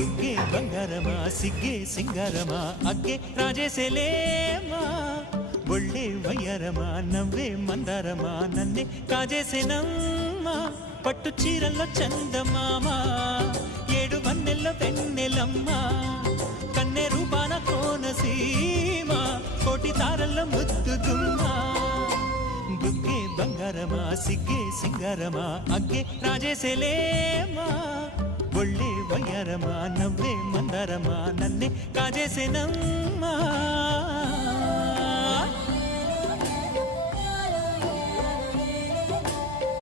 బుగ్గే బంగారమా సిగ్గే సింగారమా అగ్గే రాజేసేలేమా ఒళ్ళే వయ్యారమా నవ్వే మందారమా నన్నే కాజేసేనమ్మా పట్టు చీరల్లో చందమామా ఏడు వన్నెల్లో వెన్నెలమ్మా కన్నె రూపాన కోనసీమ కోటి తారల్లో ముద్దుగుమ్మా బుగ్గే బంగారమా సిగ్గే సింగారమా అగ్గే రాజేసేలేమా ఒళ్ళే వయ్యారమా నవ్వే మందారమా నన్నే కాజేసేనమ్మా